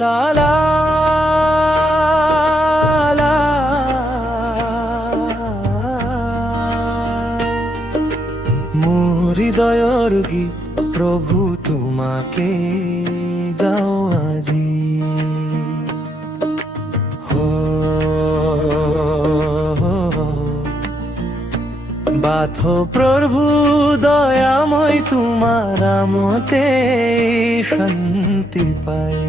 লা লা লা। মোৰ হৃদয়ৰ গীত প্ৰভু তোমাকে গাও আজি। বাথ প্রভু দয়াময় তোমার নামতে শান্তি পায়।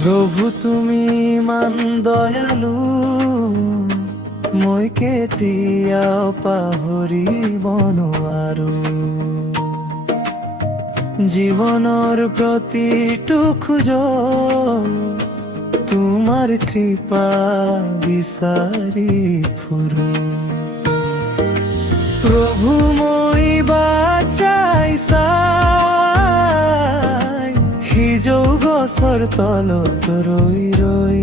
প্ৰভু তুমি ইমান দয়ালু, মই কেতিয়াও পাহৰিব নোৱাৰো। জীৱনৰ প্ৰতিটো খোজ তোমাৰ কৃপা বিচাৰি ফুৰো। প্ৰভু মই বাচাই চাই সিজৌ গছৰ তলত ৰৈ ৰৈ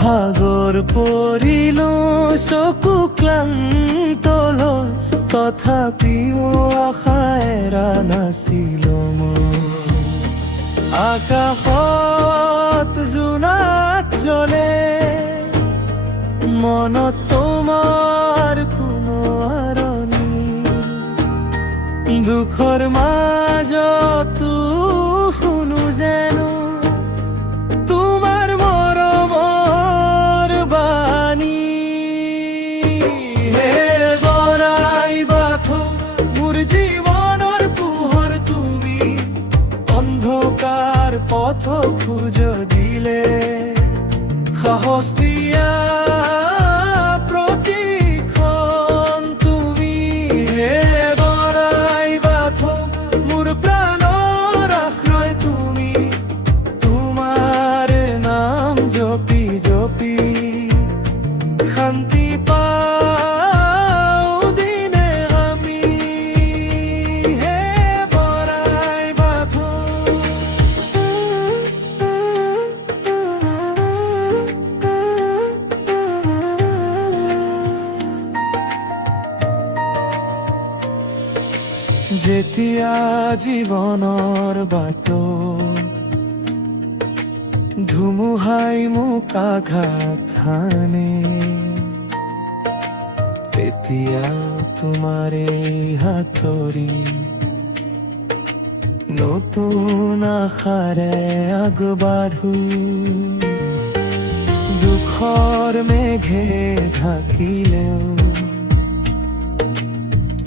ভাগৰ পৰিলো, চকু ক্লান্ত হ'ল, তথাপিও আশা এৰা নাছিলো মোৰ। আকাশত জোনাক জ্বলে, মনত তোমাৰ কোনো আৰণি, দুখৰ মাজতো শুনো যেনো তোমাৰ মৰমৰ বাণী। হে বৰাই বাথো মোৰ জীৱনৰ পোহৰ তুমি, অন্ধকাৰ পথ খোজ দিলে সাহস দিয়া প্ৰতিক্ষণ তুমি। হে বৰাই বাথো মোৰ প্ৰাণৰ আশ্ৰয় তুমি, তোমাৰ নাম জপি জপি শান্তি পাওঁ দিনে আমি। হে বৰাই বাথো। যেতিয়া জীৱনৰ বাটো ধুমুহাই মোক আঘাত হানে, তেতিয়া তোমাৰ এই হাতৰি নতুন আশাৰে আগবাঢ়ো। দুখৰ মেঘে ঢাকিলেও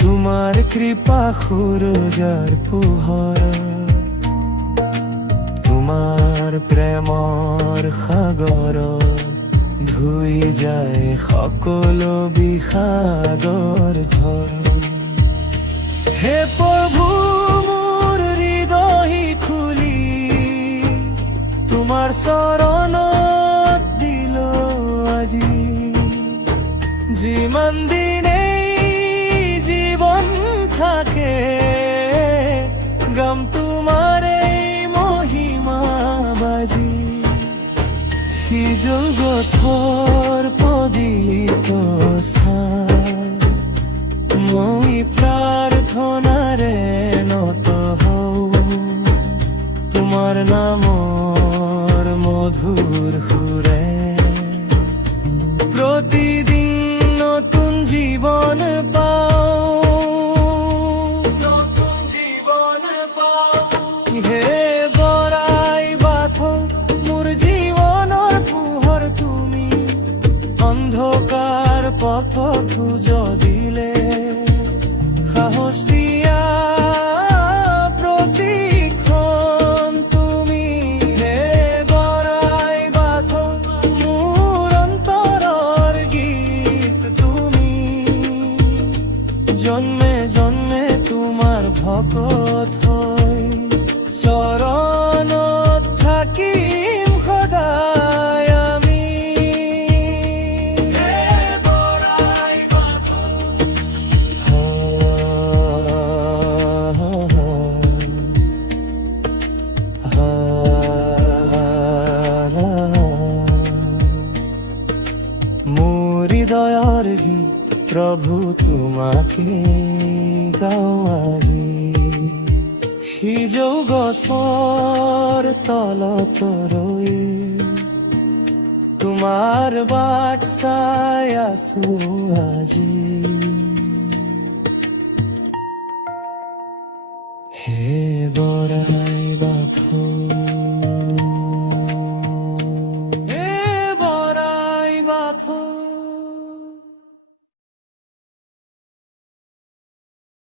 তোমাৰ কৃপা সূৰুজাৰ পোহৰ, তোমাৰ প্ৰেমৰ সাগৰ ধুই যায় সকলো বিষাদৰ ঝড়। হে প্ৰভু মোৰ হৃদয় খুলি তোমাৰ চৰণত দিলো আজি। যিমান দিনে জীৱন থাকে গাম তোমাৰ এই মহিমা বাজি। সিজৌ গছৰ পদিত ছাঁ মই প্ৰাৰ্থনাৰে নত হওঁ, তোমাৰ নামৰ মধুৰ সুৰে প্ৰতিদিন নতুন জীৱন পাওঁ, নতুন জীৱন পাওঁ। হে বৰাই বাথো মোৰ জীৱনৰ পোহৰ তুমি, অন্ধকাৰ পথত খোজ দিলে সাহস দিয়া প্ৰতিক্ষণ তুমি। হে বৰাই বাথো মোৰ অন্তৰৰ গীত প্রভু তোমাকে গাও আজি সিজৌ গছৰ তলত ৰৈ তোমাৰ বাট চাই আছো আজি হে বৰাই